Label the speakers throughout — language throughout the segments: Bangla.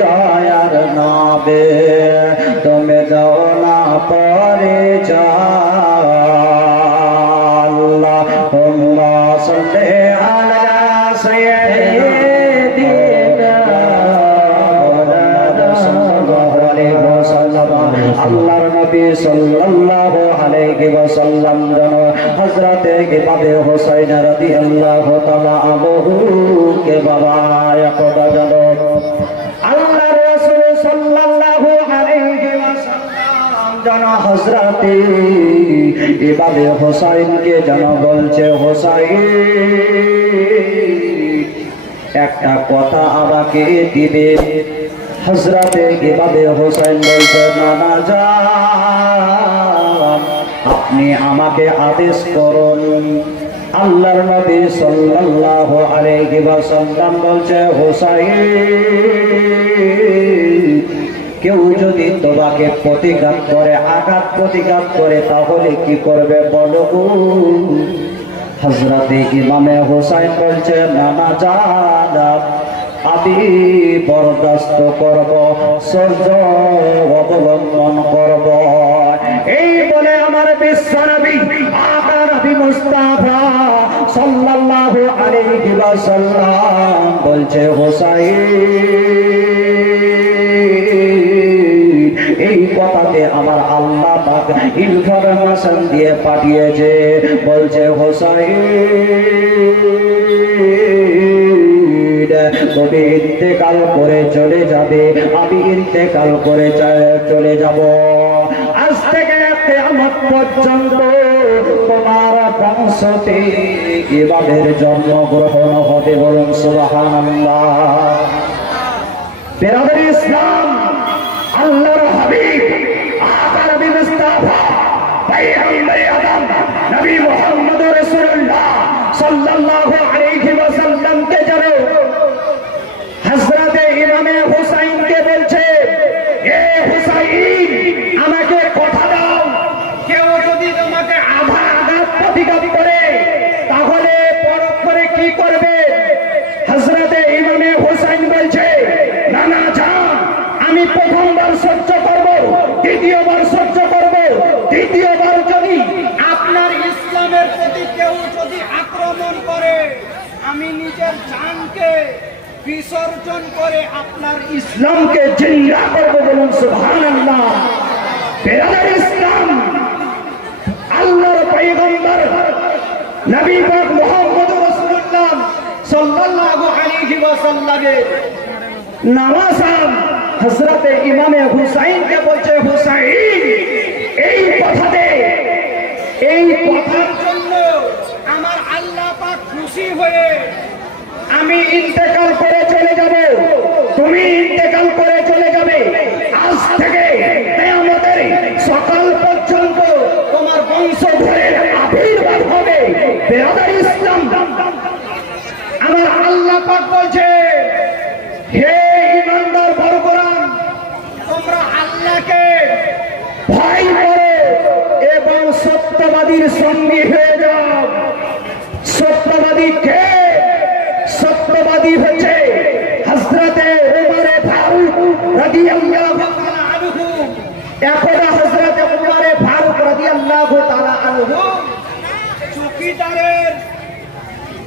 Speaker 1: দয়ার নবে তুমি দাও না পরে যেন হযরতে ইমামে হুসাইন রাদিয়াল্লাহু তাআলা আনহু কে বাবা একদা যেন আল্লাহ রাসূল সাল্লাল্লাহু আলাইহি ওয়াসাল্লাম ইমামে হুসাইনকে যেন বলছে, হুসাইন, একটা কথা আমাকে দিবে। হজরতে কীভাবে হোসেন বলছে, নানা যান আপনি আমাকে আদেশ করুন। আল্লাহর নবী সাল্লাল্লাহু আলাইহি ওয়াসাল্লাম বলছে, হোসাইন, কেউ যদি তোমাকে প্রতিঘাত করে, আঘাত প্রতিঘাত করে, তাহলে কি করবে বলো? হজরতে ইমামে হোসাইন বলছে নানা জানা আমি বরদাস্ত করব সহ্য অবলম্বন করব। এই বলছে হোসাইন এই কথাতে আমার আল্লাহ পাক ইনফরমেশন দিয়ে পাঠিয়েছে। বলছে হোসাইন তুমি ইন্তেকাল করে চলে যাবে, আমি ইন্তেকাল করে চা- পর্যন্ত তোমার বংশতে ইবাদের জন্মগ্রহণ হবে বলুন সুবাহ ইসলাম। আল্লাহর হাবিব আকার নবী মুস্তাফা পয়গম্বর আদম নবী মুহাম্মদ রাসূলুল্লাহ সাল্লাল্লাহু আলাইহি ওয়াসাল্লাম কে জানো হযরতে ইমামে হুসাইন কে বলছে এ হুসাইন আমাকে কথা দাও কেউ যদি তোমাকে আধা আঘাত প্রতিঘাত করে তাহলে পরক্ষণে কি করবে হজরতে ইমামে হোসাইন বলছে না না যান আমি প্রথমবার সহ্য করব দ্বিতীয়বার সহ্য করব দ্বিতীয়বার যদি
Speaker 2: আপনার ইসলামের প্রতি কেউ যদি আক্রমণ করে আমি নিজের জানকে বিসর্জন করে আপনার
Speaker 1: ইসলামকে জিন্দা করব বলুন, সুবহানাল্লাহ। বেরাদার ইসলাম, আল্লাহর পয়গম্বর, নবী পাক মুহাম্মদ রাসূলুল্লাহ সাল্লাল্লাহু আলাইহি ওয়াসাল্লামের নামাজাম হযরতে ইমামে হুসাইনকে বলছে, হুসাইন, এই কথাতে, এই কথার
Speaker 2: জন্য আমার আল্লাহ পাক খুশি হয়ে
Speaker 1: আমি ইন্তেকাল করে চলে যাব। তুমি ইন্তেকাল করে চলে যাবে। আজ থেকে কিয়ামতের সকাল পর্যন্ত তোমার বংশ ধরে আবির্ভাব হবে। ইসলাম। আমার আল্লাহ পাক বলছে, হে ইমানদার বরকরাম
Speaker 2: তোমরা আল্লাহকে
Speaker 1: ভয় করো। এবং সত্যবাদীর সঙ্গী হয়ে যাও সত্যবাদী কে সত্যবাদী হচ্ছে হজরতে উমরে ফারুক রাদিয়াল্লাহু তাআলা আনহু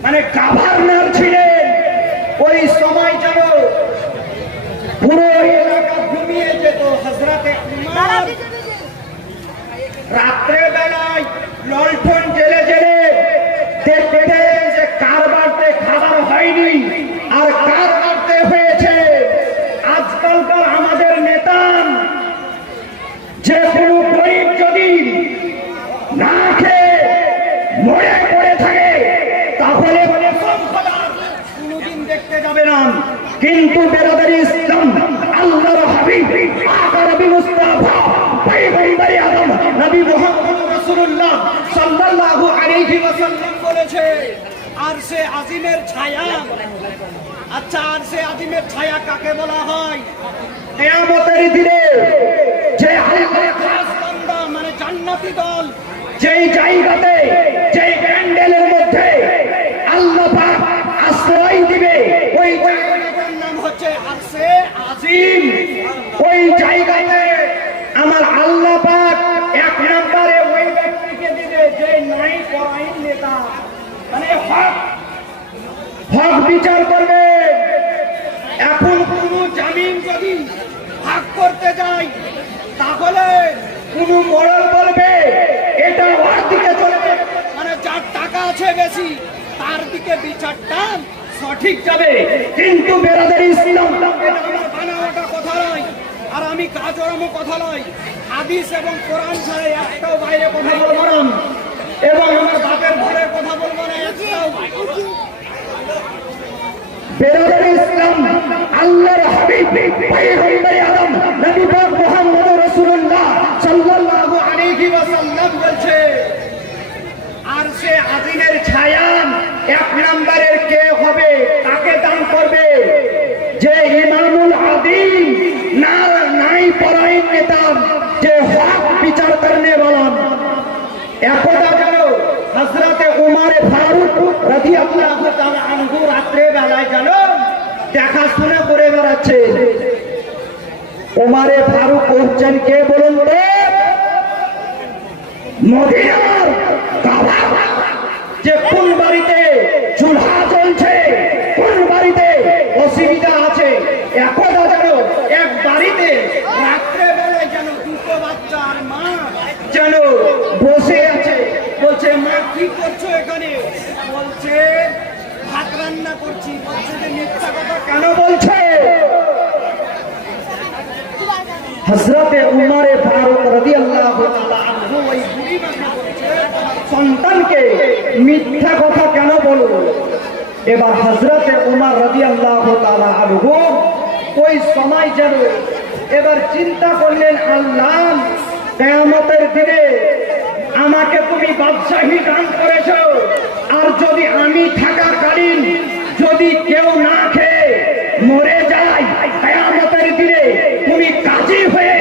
Speaker 1: মানে গভর্নর ছিলেন। ওই সময় যেন পুরো এলাকা
Speaker 2: ঘুমিয়ে যেত হজরতে
Speaker 1: রাত্রে বেলায় লল্ঠন জেলে জেলে দেখতে যে কার বাড়তে খাবার হয়নি আর কার বাড়তে হয়েছে আজকালকার আমাদের নেতা যে কোনো গরিব যদি না খেয়ে মরে পড়ে থাকে তাহলে বলে সব খবর কোনোদিন দেখতে যাবে না কিন্তু বেরাদারি ইসলাম, আল্লাহর হাবিব আকা নবী মুস্তাফা পয়গম্বর আদম, নবী মুহাম্মদ রাসূলুল্লাহ সাল্লাল্লাহু আলাইহি ওয়াসাল্লাম
Speaker 2: বলেছে, আর সে আজিমের ছায়া। আচ্ছা আর সে আজিমের ছায়া কাকে বলা হয়?
Speaker 1: কিয়ামতের দিনে যে
Speaker 2: মানে জান্নাতি দল,
Speaker 1: যেই জায়গাতে, যেই প্যান্ডেলের মধ্যে আজিম, ওই জায়গাতে আমার আল্লাহ পাক এক নম্বরে ওই ব্যক্তিকে দিবে, যে নাই পরাইন নেতা। মানে হক হক বিচার করবে।
Speaker 2: এখন কোন জামিন যদি ভাগ করতে যাই, তাহলে
Speaker 1: কোন মোড়ল বলবে। এটা ওর দিকে চলবে।
Speaker 2: মানে যার টাকা আছে বেশি, তার দিকে বিচারটা
Speaker 1: সঠিক যাবে। কিন্তু বেরাদের ইসলাম
Speaker 2: এটা আমার বানাওয়াটা কথা নয় আর আমি কাজরম কথা নয়, হাদিস এবং কোরআন ছাড়া একটাও বাইরে কথা বলব না। এবং আমার বাপের ঘরের কথা বলব না, একটাও
Speaker 1: আর সে আদিনের ছায়া এক নম্বরের কে হবে তাকে দান করবে যে ইমামুল আদিম না নাই যে হক বিচার করনে वाला একদা উমারে ফারুক আনহু বেলায় দেখাশোনা করে বেড়াচ্ছে। ফারুক কে বলুন তো? মদিনার যে বাড়িতে চুলহা চলছে কোন বাড়িতে অসুবিধা আছে একদা জানো এক বাড়িতে
Speaker 2: রাত্রে বেলায় যেন দুটো বাচ্চা আর মা
Speaker 1: যেন বসে আছে হজরতে উমারে ফারুক বলছে, সন্তানকে মিথ্যা কথা কেন বলব? এবার হজরতে উমার রাদিয়াল্লাহু তাআলা আনহু ওই সময় যেন এবার চিন্তা করলেন আল্লাহ কেয়ামতের দিনে বাদশাহী দান করেছ। আর যদি আমি থাকাকালীন যদি কেউ না খেয়ে মরে যায় দিনে তুমি কাজী হয়ে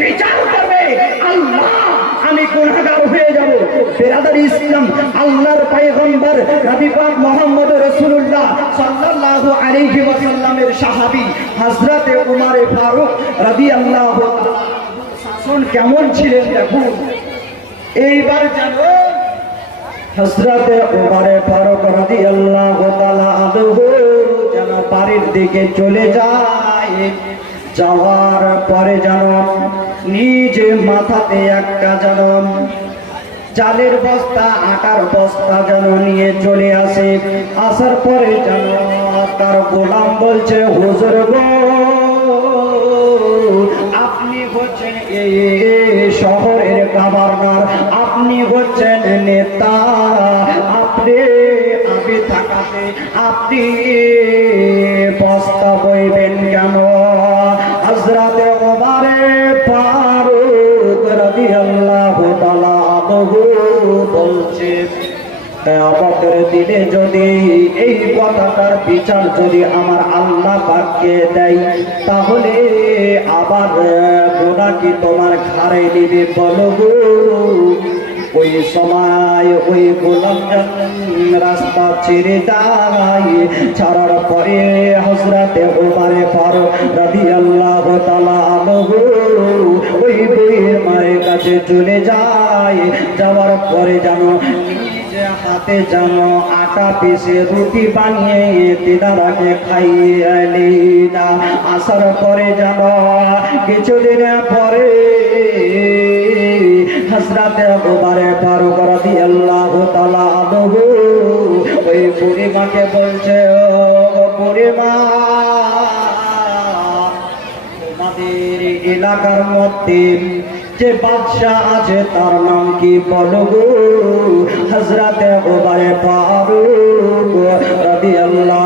Speaker 1: বিচার করবে, আল্লাহ, আমি হয়ে যাব। বেরাদার ইসলাম, আল্লাহর পয়গম্বর, নবী মোহাম্মদ রাসূলুল্লাহ সাহাবী হযরতে উমর ফারুক রাদিয়াল্লাহু শাসন কেমন ছিলেন দেখুন। এইবার জানো হজরতে বাড়ির দিকে চলে যায়। যাওয়ার পরে মাথাতে একটা চালের বস্তা, আটার বস্তা যেন নিয়ে চলে আসে। আসার পরে যেন তার গোলাম বলছে, হুজুর গো, আপনি হচ্ছেন এই শহরের গভর্নর। আপনি হচ্ছেন নেতা। আপনি, আমি থাকাতে আপনি বস্তা বইবেন কেন? হজরতে ওমারে ফারুক রাদিয়াল্লাহু তাআলা বলছে দিনে যদি এই কথাটার বিচার যদি আমার আল্লাহ পাককে দেয়, তাহলে আবার গোনা কি তোমার ঘাড়ে নিবে বলো ওই সময় ওই গোলাম রাস্তা ছেড়ে যায় ছাড়ার পরে হজরতে ওমারে ফারুক রাদিয়াল্লাহু তাআলা আনহু ওই বইয়ের মায়ের কাছে চলে যায়। যাওয়ার পরে জানো হাতে যেন আটা পিসে রুটি বানিয়ে তিনারাকে খাইয়ে না আসার পরে যেন কিছুদিন পরে পারো করা দিয়ে আল্লাহ তালা আনহু ওই বুড়িমাকে বলছে, ও বুড়িমা, তোমাদের এলাকার মধ্যে যে বাদশাহ আছে তার নাম কি বলো গো? হজরতে ওবারে ফারুক রাদিয়াল্লাহু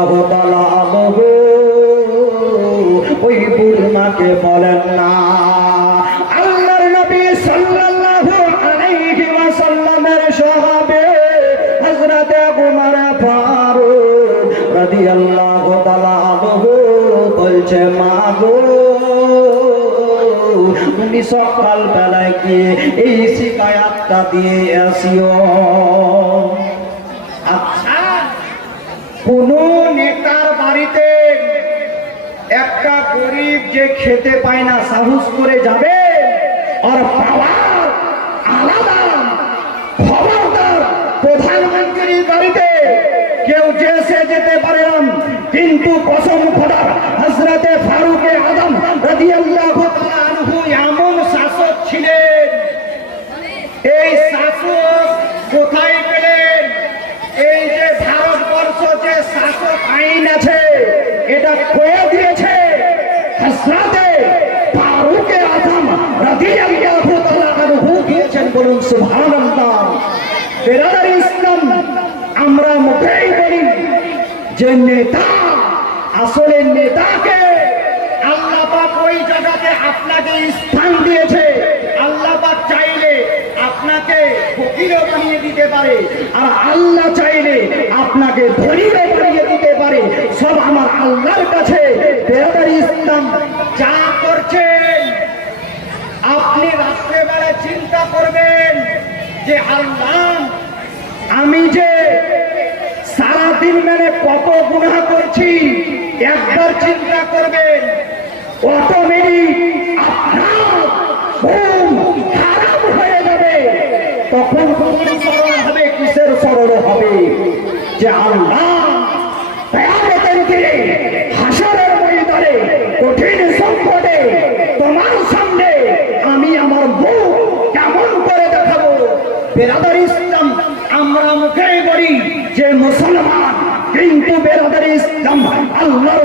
Speaker 1: উমর ফারুক বলছে, মা গো তুমি সকাল বেলায় এই শিকায়াতটা দিয়ে আসিও? আচ্ছা কোন নেতার বাড়িতে একটা গরিব যে খেতে পায় না, সাহস করে যাবে? আর পাওয়ার আলাদা খবরদার প্রধানমন্ত্রীর বাড়িতে কেউ যে সে যেতে পারে না কিন্তু কসম খোদা হজরতে ফারুকে আদম রাদিয়াল্লাহু তাআলা আনহু এমন শাসক ছিলেন এই শাসক কোথায় পেলেন এই যে ভারতবর্ষ যে শাসক আইন আছে এটা কয়ে দিয়েছে। হজরতে ফারুকে আজম রাদিয়াল্লাহু তাআলা আনহু দিয়েছেন বলুন সুবহানাল্লাহ। বেরাদার ইসলাম, আমরা মুখেই বলি, যে নেতা, আসলে নেতাকে আল্লাহ পাক ওই জায়গাতে আপনাকে স্থান দিয়েছে। আল্লাহ পাক চাইলে আপনাকে ফকিরও বানিয়ে দিতে পারে। আর আল্লাহ চাইলে আপনাকে ধনীও বানিয়ে দিতে পারে সব আমার আল্লাহর কাছে বেরাদার ইসলাম যা করছেন, আপনি রাত্রেবেলা চিন্তা করবেন যে, আল্লাহ, আমি যে সারাদিন মানে কত গুণা করছি, একবার চিন্তা করবেন অটোমেটিক আপনার ঘুম হারাম হয়ে যাবে তখন কখন স্মরণ হবে কিসের স্মরণ হবে যে আল্লাহ কেয়ামতের দিনে হাসরের ময়দানে কঠিন সংকটে তোমার সামনে আমি আমার মুখ কেমন করে দেখাবো বেরাদার ইসলাম আমরা মুখেই বলি যে মুসলমান কিন্তু বেরাদার ইসলাম আল্লাহর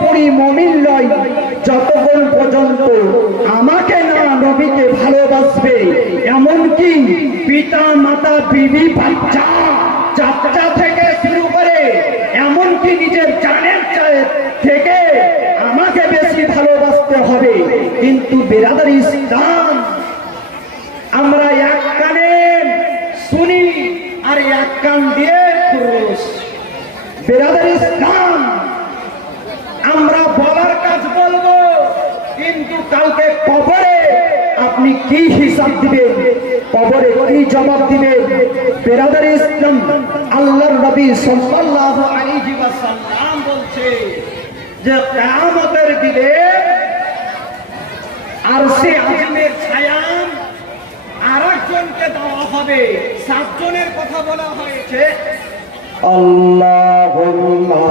Speaker 1: পুরোপুরি মমিন নয় যতক্ষণ পর্যন্ত আমাকে না নবীকে ভালোবাসবে, এমনকি পিতা মাতা বিবি, বাচ্চা, চাচা থেকে শুরু করে, এমনকি নিজের জানের থেকে আমাকে বেশি ভালোবাসতে হবে। কিন্তু বেরাদার ইসলাম, আমরা এক কানে শুনি আর এক কান দিয়ে বেরাদার ইসলাম আমরা বলার কাজ বলব কিন্তু কালকে কবরে আপনি কি হিসাব দিবেন? কবরে কি জবাব দিবেন? বেরাদার ইসলাম, আল্লাহর নবী সাল্লাল্লাহু আলাইহি ওয়াসাল্লাম বলছে যে কিয়ামতের দিনে আর সে আজমের ছায়াম আর একজনকে দেওয়া হবে। সাতজনের কথা বলা হয়েছে। আল্লাহুম্মা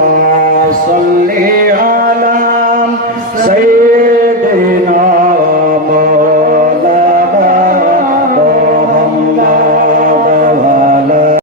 Speaker 1: সাল্লি